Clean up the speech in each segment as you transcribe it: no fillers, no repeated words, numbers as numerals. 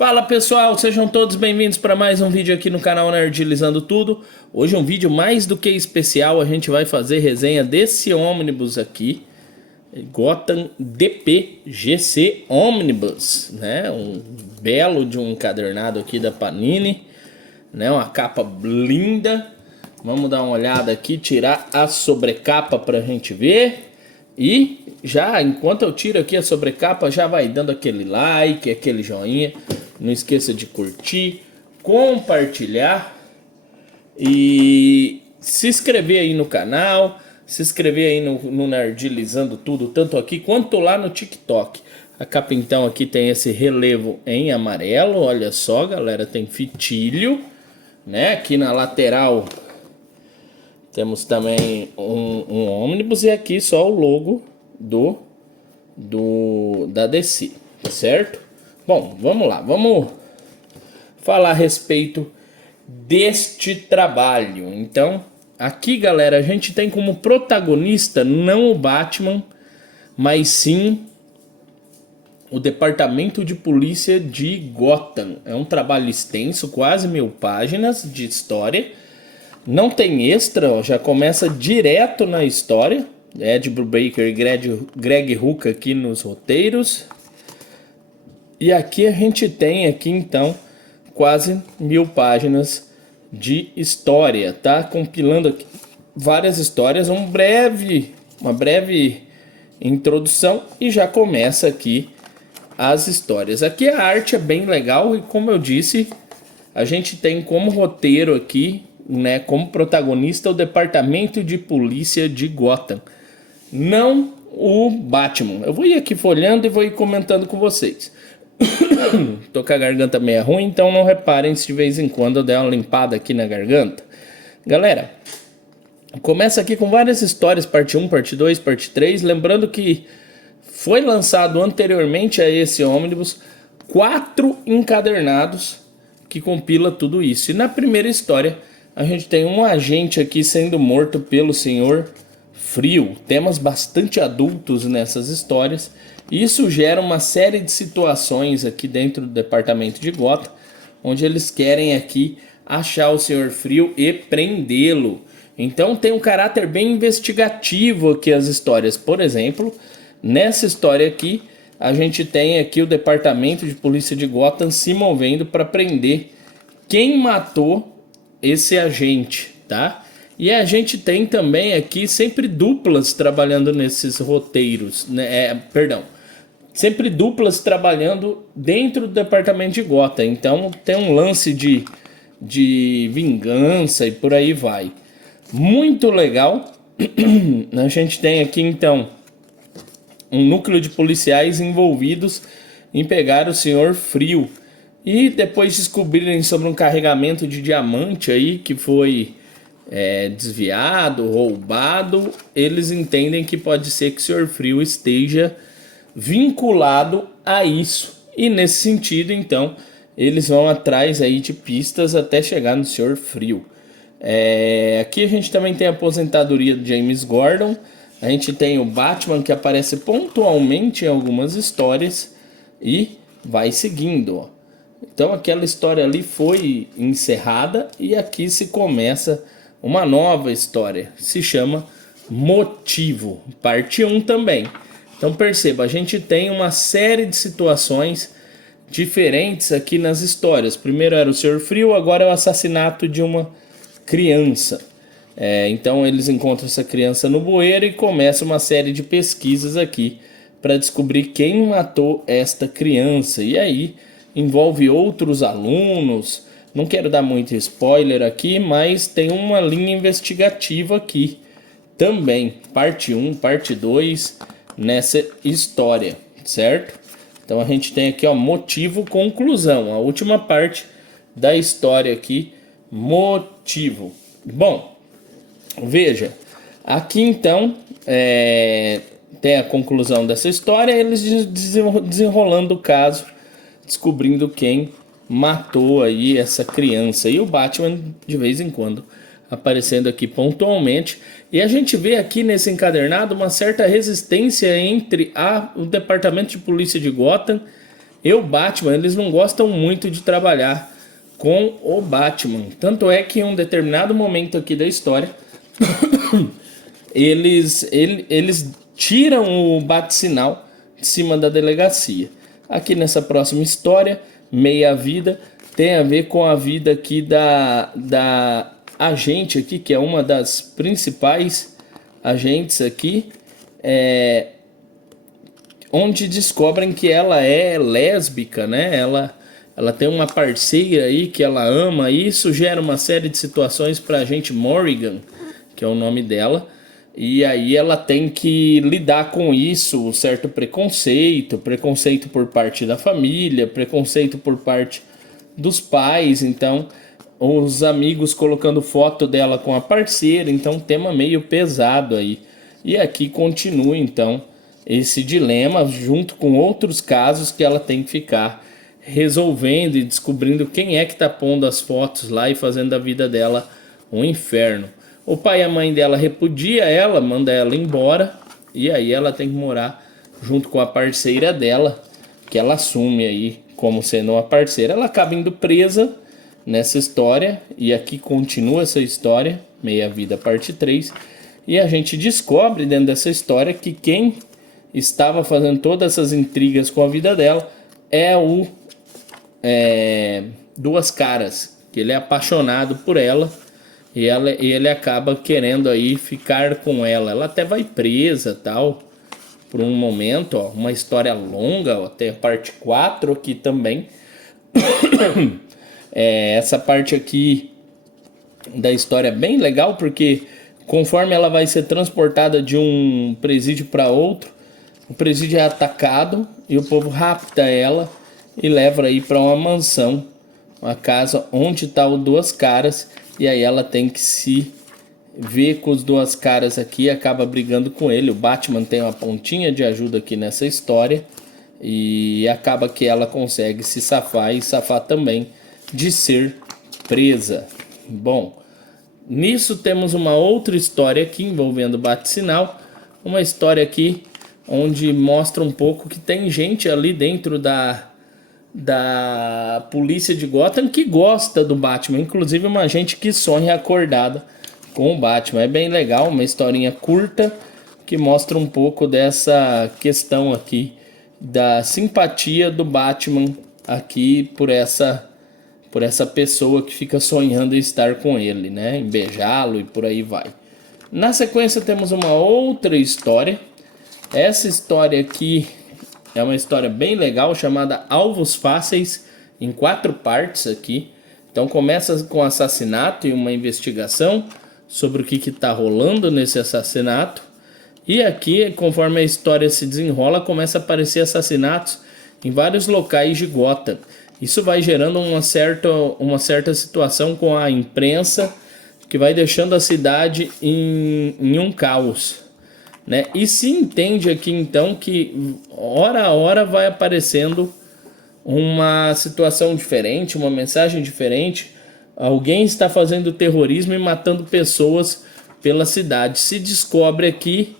Fala pessoal, sejam todos bem-vindos para mais um vídeo aqui no canal Nerdilizando Tudo. Hoje um vídeo mais do que especial, a gente vai fazer resenha desse ônibus aqui, Gotham DP-GC Omnibus, né? Um belo de um encadernado aqui da Panini, né? Uma capa linda. Vamos dar uma olhada aqui, tirar a sobrecapa para a gente ver. E já, enquanto eu tiro aqui a sobrecapa, já vai dando aquele like, aquele joinha. Não esqueça de curtir, compartilhar e se inscrever aí no canal. Se inscrever aí no Nerdilizando Tudo, tanto aqui quanto lá no TikTok. A capa então aqui tem esse relevo em amarelo, olha só galera, tem fitilho, né? Aqui na lateral temos também um ônibus e aqui só o logo da DC, certo? Bom, vamos lá, vamos falar a respeito deste trabalho. Então, aqui galera, a gente tem como protagonista não o Batman, mas sim o Departamento de Polícia de Gotham. É um trabalho extenso, quase 1000 páginas de história. Não tem extra, ó, já começa direto na história. Ed Brubaker e Greg Rucka aqui nos roteiros. E aqui a gente tem aqui então quase 1000 páginas de história, tá? Compilando aqui várias histórias, uma breve introdução e já começa aqui as histórias. Aqui a arte é bem legal e como eu disse, a gente tem como roteiro aqui, né, como protagonista o Departamento de Polícia de Gotham, não o Batman. Eu vou ir aqui folhando e vou ir comentando com vocês. Tô com a garganta meio ruim, então não reparem se de vez em quando eu der uma limpada aqui na garganta. Galera, começa aqui com várias histórias, parte 1, parte 2, parte 3. Lembrando que foi lançado anteriormente a esse ônibus 4 encadernados que compila tudo isso. E na primeira história a gente tem um agente aqui sendo morto pelo Senhor Frio. Temas bastante adultos nessas histórias. Isso gera uma série de situações aqui dentro do departamento de Gotham, onde eles querem aqui achar o Senhor Frio e prendê-lo. Então tem um caráter bem investigativo aqui as histórias. Por exemplo, nessa história aqui, a gente tem aqui o departamento de polícia de Gotham se movendo para prender quem matou esse agente, tá? E a gente tem também aqui sempre duplas trabalhando nesses roteiros, né? Sempre duplas trabalhando dentro do departamento de Gotham. Então tem um lance de vingança e por aí vai. Muito legal. A gente tem aqui então um núcleo de policiais envolvidos em pegar o Senhor Frio. E depois descobrirem sobre um carregamento de diamante aí que foi desviado, roubado, eles entendem que pode ser que o Senhor Frio esteja vinculado a isso. E nesse sentido, então, eles vão atrás aí de pistas até chegar no Senhor Frio. Aqui a gente também tem a aposentadoria de James Gordon. A gente tem o Batman que aparece pontualmente em algumas histórias e vai seguindo, ó. Então aquela história ali foi encerrada e aqui se começa uma nova história. Se chama Motivo, parte 1 também. Então perceba, a gente tem uma série de situações diferentes aqui nas histórias. Primeiro era o Senhor Frio, agora é o assassinato de uma criança. Então eles encontram essa criança no bueiro e começa uma série de pesquisas aqui para descobrir quem matou esta criança. E aí envolve outros alunos. Não quero dar muito spoiler aqui, mas tem uma linha investigativa aqui também. Parte 1, parte 2 nessa história, certo? Então a gente tem aqui, ó, motivo, conclusão. A última parte da história aqui, motivo. Bom, veja, aqui então tem a conclusão dessa história, eles desenrolando o caso, descobrindo quem matou aí essa criança. E o Batman de vez em quando aparecendo aqui pontualmente. E a gente vê aqui nesse encadernado uma certa resistência entre o Departamento de Polícia de Gotham E o Batman, eles não gostam muito de trabalhar com o Batman. Tanto é que em um determinado momento aqui da história, eles tiram o bate-sinal de cima da delegacia. Aqui nessa próxima história, Meia Vida, tem a ver com a vida aqui da agente aqui, que é uma das principais agentes aqui, onde descobrem que ela é lésbica, né? Ela tem uma parceira aí que ela ama, e isso gera uma série de situações para a agente Morrigan, que é o nome dela. E aí ela tem que lidar com isso, certo preconceito por parte da família, preconceito por parte dos pais, então os amigos colocando foto dela com a parceira, então tema meio pesado aí. E aqui continua então esse dilema junto com outros casos que ela tem que ficar resolvendo e descobrindo quem é que tá pondo as fotos lá e fazendo da vida dela um inferno. O pai e a mãe dela repudia ela, manda ela embora, e aí ela tem que morar junto com a parceira dela, que ela assume aí como sendo uma parceira. Ela acaba indo presa nessa história, e aqui continua essa história, Meia Vida parte 3, e a gente descobre dentro dessa história que quem estava fazendo todas essas intrigas com a vida dela é o Duas Caras, que ele é apaixonado por ela, e ele acaba querendo aí ficar com ela. Ela até vai presa tal, por um momento, ó, uma história longa, ó, tem a parte 4 aqui também. Essa parte aqui da história é bem legal, porque conforme ela vai ser transportada de um presídio para outro, o presídio é atacado e o povo rapta ela e leva aí para uma mansão, uma casa onde está o Duas Caras, e aí ela tem que se ver com os Duas Caras aqui, acaba brigando com ele. O Batman tem uma pontinha de ajuda aqui nessa história, e acaba que ela consegue se safar e safar também de ser presa. Bom, nisso temos uma outra história aqui envolvendo bate-sinal, uma história aqui onde mostra um pouco que tem gente ali dentro da polícia de Gotham que gosta do Batman, inclusive uma gente que sonha acordada com o Batman. É bem legal, uma historinha curta que mostra um pouco dessa questão aqui da simpatia do Batman aqui por essa pessoa que fica sonhando em estar com ele, né? Em beijá-lo e por aí vai. Na sequência temos uma outra história. Essa história aqui é uma história bem legal chamada Alvos Fáceis, em 4 partes aqui. Então começa com assassinato e uma investigação sobre o que está rolando nesse assassinato. E aqui, conforme a história se desenrola, começa a aparecer assassinatos em vários locais de Gotham. Isso vai gerando uma certa situação com a imprensa, que vai deixando a cidade em um caos, né? E se entende aqui então que hora a hora vai aparecendo uma situação diferente, uma mensagem diferente. Alguém está fazendo terrorismo e matando pessoas pela cidade. Se descobre aqui,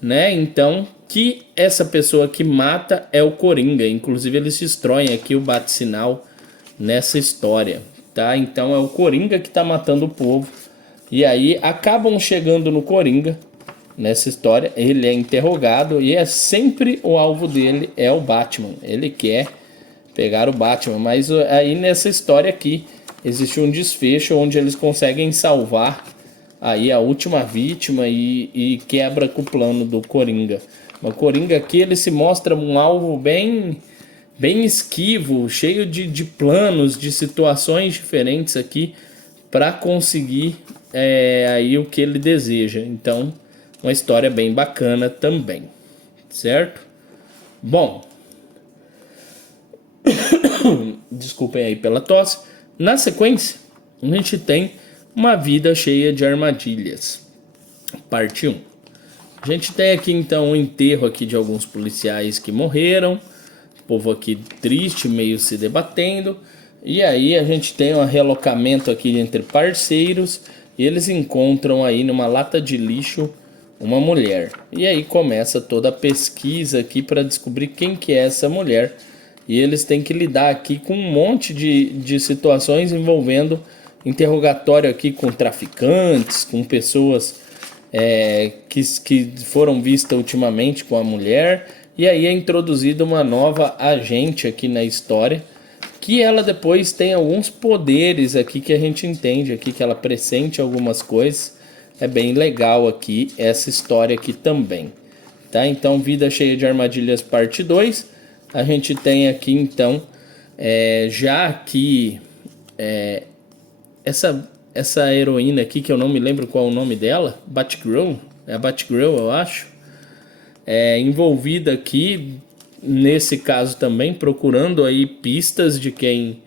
né, então, que essa pessoa que mata é o Coringa. Inclusive eles destroem aqui o bate-sinal nessa história, tá? Então é o Coringa que está matando o povo. E aí acabam chegando no Coringa nessa história. Ele é interrogado e é sempre o alvo dele é o Batman. Ele quer pegar o Batman, mas aí nessa história aqui existe um desfecho onde eles conseguem salvar aí a última vítima e quebra com o plano do Coringa. O Coringa aqui ele se mostra um alvo bem esquivo, cheio de planos, de situações diferentes aqui para conseguir aí o que ele deseja. Então, uma história bem bacana também, certo? Bom, desculpem aí pela tosse. Na sequência, a gente tem Uma Vida Cheia de Armadilhas, parte 1. A gente tem aqui então um enterro aqui de alguns policiais que morreram, o povo aqui triste, meio se debatendo, e aí a gente tem um relocamento aqui entre parceiros, e eles encontram aí numa lata de lixo uma mulher. E aí começa toda a pesquisa aqui para descobrir quem que é essa mulher. e eles têm que lidar aqui com um monte de situações envolvendo interrogatório aqui com traficantes, com pessoas que foram vistas ultimamente com a mulher, e aí é introduzida uma nova agente aqui na história, que ela depois tem alguns poderes aqui que a gente entende aqui, que ela pressente algumas coisas. É bem legal aqui essa história aqui também, tá? Então, Vida Cheia de Armadilhas parte 2. A gente tem aqui então, já aqui, essa heroína aqui, que eu não me lembro qual é o nome dela, Batgirl, é a Batgirl, eu acho, envolvida aqui, nesse caso também, procurando aí pistas de quem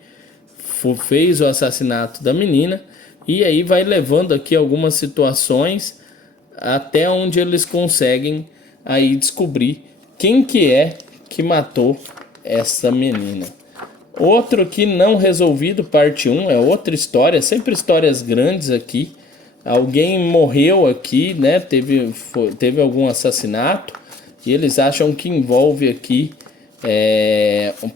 fez o assassinato da menina, e aí vai levando aqui algumas situações até onde eles conseguem aí descobrir quem que é que matou essa menina. Outro aqui não resolvido, parte 1, é outra história, sempre histórias grandes aqui. Alguém morreu aqui, né? Teve algum assassinato e eles acham que envolve aqui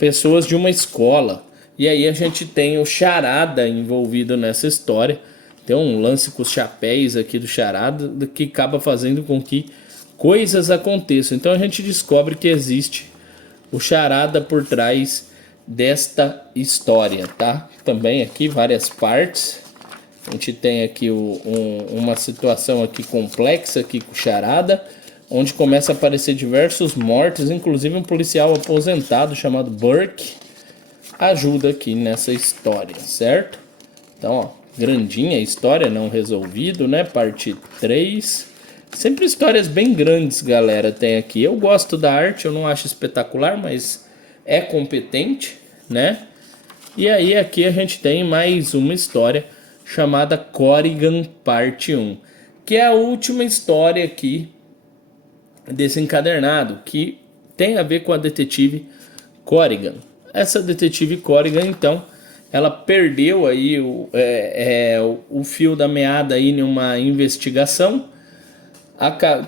pessoas de uma escola. E aí a gente tem o Charada envolvido nessa história. Tem um lance com os chapéus aqui do Charada que acaba fazendo com que coisas aconteçam. Então a gente descobre que existe o Charada por trás desta história, tá? Também aqui várias partes. A gente tem aqui uma situação aqui complexa aqui com o Charada, onde começa a aparecer diversos mortos, inclusive um policial aposentado chamado Burke ajuda aqui nessa história, certo? Então, ó, grandinha a história, não resolvido, né? Parte 3. Sempre histórias bem grandes, galera, tem aqui. Eu gosto da arte, eu não acho espetacular, mas é competente, né? E aí aqui a gente tem mais uma história chamada Corrigan Parte 1, que é a última história aqui desse encadernado, que tem a ver com a detetive Corrigan. Essa detetive Corrigan, então, ela perdeu aí o fio da meada aí numa investigação.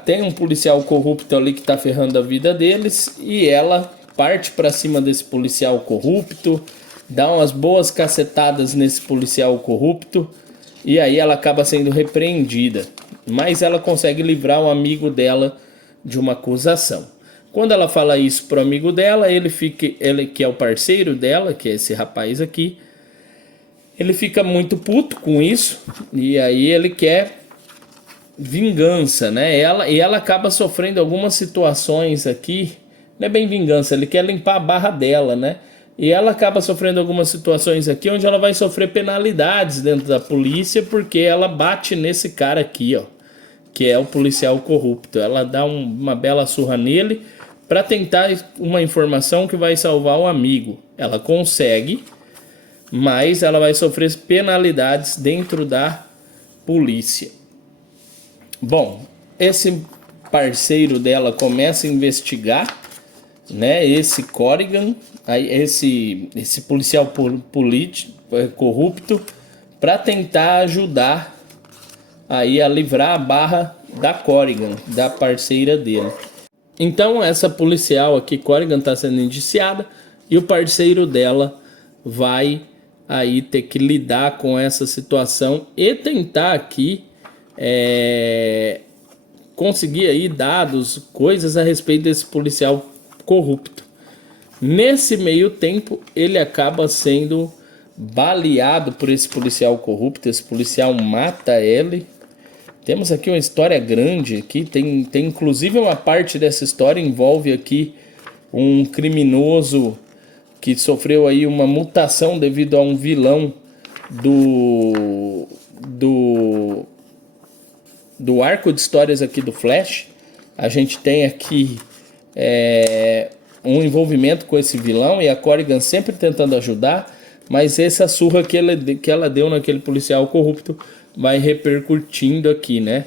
Tem um policial corrupto ali que tá ferrando a vida deles, e ela parte para cima desse policial corrupto, dá umas boas cacetadas nesse policial corrupto, e aí ela acaba sendo repreendida. Mas ela consegue livrar o amigo dela de uma acusação. Quando ela fala isso pro amigo dela, ele que é o parceiro dela, que é esse rapaz aqui, ele fica muito puto com isso, e aí ele quer vingança, né? Ela acaba sofrendo algumas situações aqui, não é bem vingança, ele quer limpar a barra dela, né? E ela acaba sofrendo algumas situações aqui onde ela vai sofrer penalidades dentro da polícia, porque ela bate nesse cara aqui, ó, que é o policial corrupto. Ela dá uma bela surra nele para tentar uma informação que vai salvar o amigo. Ela consegue, mas ela vai sofrer penalidades dentro da polícia. Bom, esse parceiro dela começa a investigar, né, esse Corrigan, aí esse policial corrupto, para tentar ajudar aí a livrar a barra da Corrigan, da parceira dele. Então essa policial aqui, Corrigan, está sendo indiciada, e o parceiro dela vai aí ter que lidar com essa situação e tentar aqui conseguir aí dados, coisas a respeito desse policial corrupto. Nesse meio tempo, ele acaba sendo baleado por esse policial corrupto. Esse policial mata ele. Temos aqui uma história grande aqui, tem inclusive uma parte dessa história envolve aqui um criminoso que sofreu aí uma mutação devido a um vilão do arco de histórias aqui do Flash. A gente tem aqui um envolvimento com esse vilão, e a Corrigan sempre tentando ajudar, mas essa surra que ela deu naquele policial corrupto vai repercutindo aqui, né?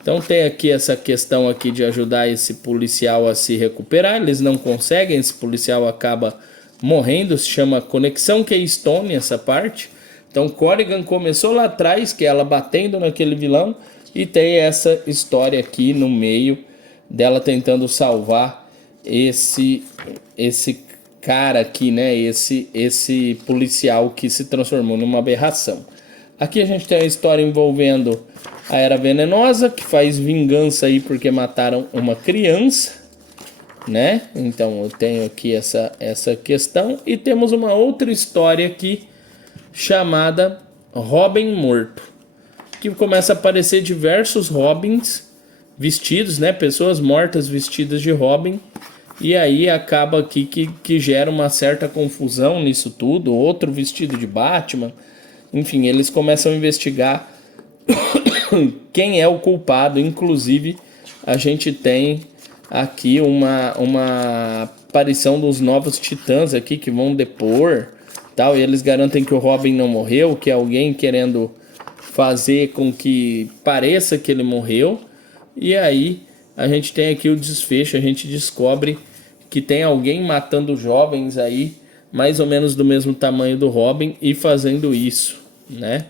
Então tem aqui essa questão aqui de ajudar esse policial a se recuperar. Eles não conseguem, esse policial acaba morrendo, se chama Conexão Keystone essa parte. Então Corrigan começou lá atrás, que é ela batendo naquele vilão, e tem essa história aqui no meio dela tentando salvar esse cara aqui, né? Esse policial que se transformou numa aberração. Aqui a gente tem a história envolvendo a Era Venenosa, que faz vingança aí porque mataram uma criança, né? Então eu tenho aqui essa questão. E temos uma outra história aqui chamada Robin Morto, que começa a aparecer diversos Robins vestidos, né? Pessoas mortas vestidas de Robin. E aí acaba aqui que gera uma certa confusão nisso tudo. Outro vestido de Batman. Enfim, eles começam a investigar quem é o culpado. Inclusive, a gente tem aqui uma aparição dos novos titãs aqui que vão depor, tal. E eles garantem que o Robin não morreu, que é alguém querendo fazer com que pareça que ele morreu. E aí a gente tem aqui o desfecho, a gente descobre que tem alguém matando jovens aí, mais ou menos do mesmo tamanho do Robin, e fazendo isso, né?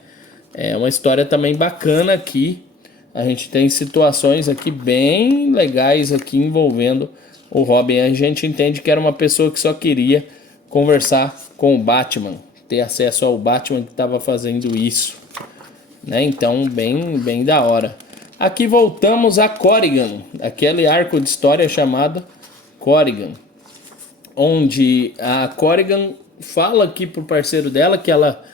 É uma história também bacana aqui. A gente tem situações aqui bem legais aqui envolvendo o Robin. A gente entende que era uma pessoa que só queria conversar com o Batman, ter acesso ao Batman que estava fazendo isso, né? Então, bem da hora. Aqui voltamos a Corrigan, aquele arco de história chamado Corrigan, onde a Corrigan fala aqui pro parceiro dela que ela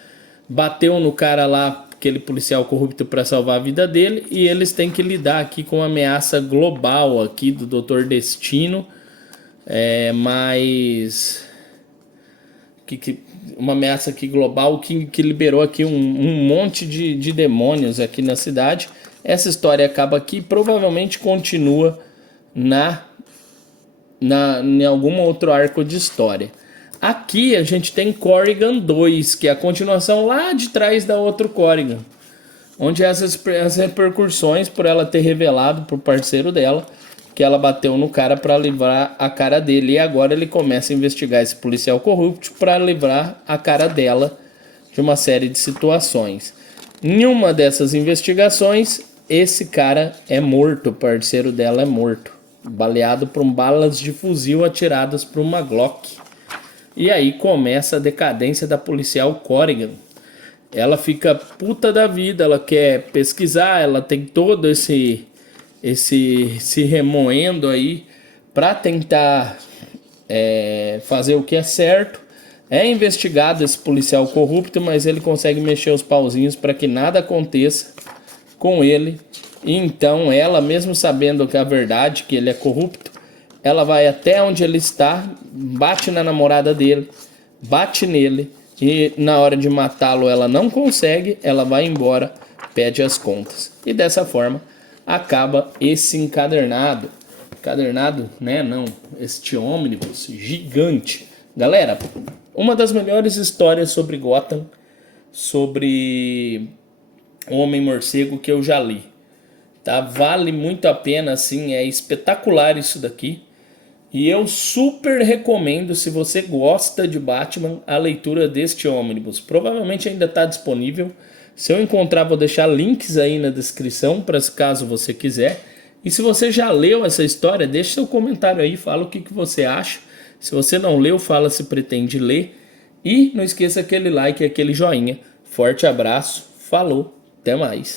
bateu no cara lá, aquele policial corrupto, para salvar a vida dele, e eles têm que lidar aqui com uma ameaça global aqui do Dr. Destino, mas uma ameaça aqui global que liberou aqui um monte de demônios aqui na cidade. Essa história acaba aqui e provavelmente continua em algum outro arco de história. Aqui a gente tem Corrigan 2, que é a continuação lá de trás da outra Corrigan, onde as repercussões por ela ter revelado pro parceiro dela que ela bateu no cara para livrar a cara dele, e agora ele começa a investigar esse policial corrupto para livrar a cara dela de uma série de situações. Em uma dessas investigações, esse cara é morto, o parceiro dela é morto, baleado por balas de fuzil atiradas por uma Glock. E aí começa a decadência da policial Corrigan. Ela fica puta da vida, ela quer pesquisar, ela tem todo esse se remoendo aí para tentar fazer o que é certo. É investigado esse policial corrupto, mas ele consegue mexer os pauzinhos para que nada aconteça com ele. E então ela, mesmo sabendo que é a verdade, que ele é corrupto, ela vai até onde ele está, bate na namorada dele, bate nele, e na hora de matá-lo ela não consegue, ela vai embora, pede as contas. E dessa forma acaba esse encadernado, né, não, este ônibus gigante. Galera, uma das melhores histórias sobre Gotham, sobre o Homem-Morcego que eu já li, tá? Vale muito a pena, assim, é espetacular isso daqui. E eu super recomendo, se você gosta de Batman, a leitura deste ônibus. Provavelmente ainda está disponível. Se eu encontrar, vou deixar links aí na descrição, para caso você quiser. E se você já leu essa história, deixa seu comentário aí, fala o que você acha. Se você não leu, fala se pretende ler. E não esqueça aquele like e aquele joinha. Forte abraço, falou, até mais.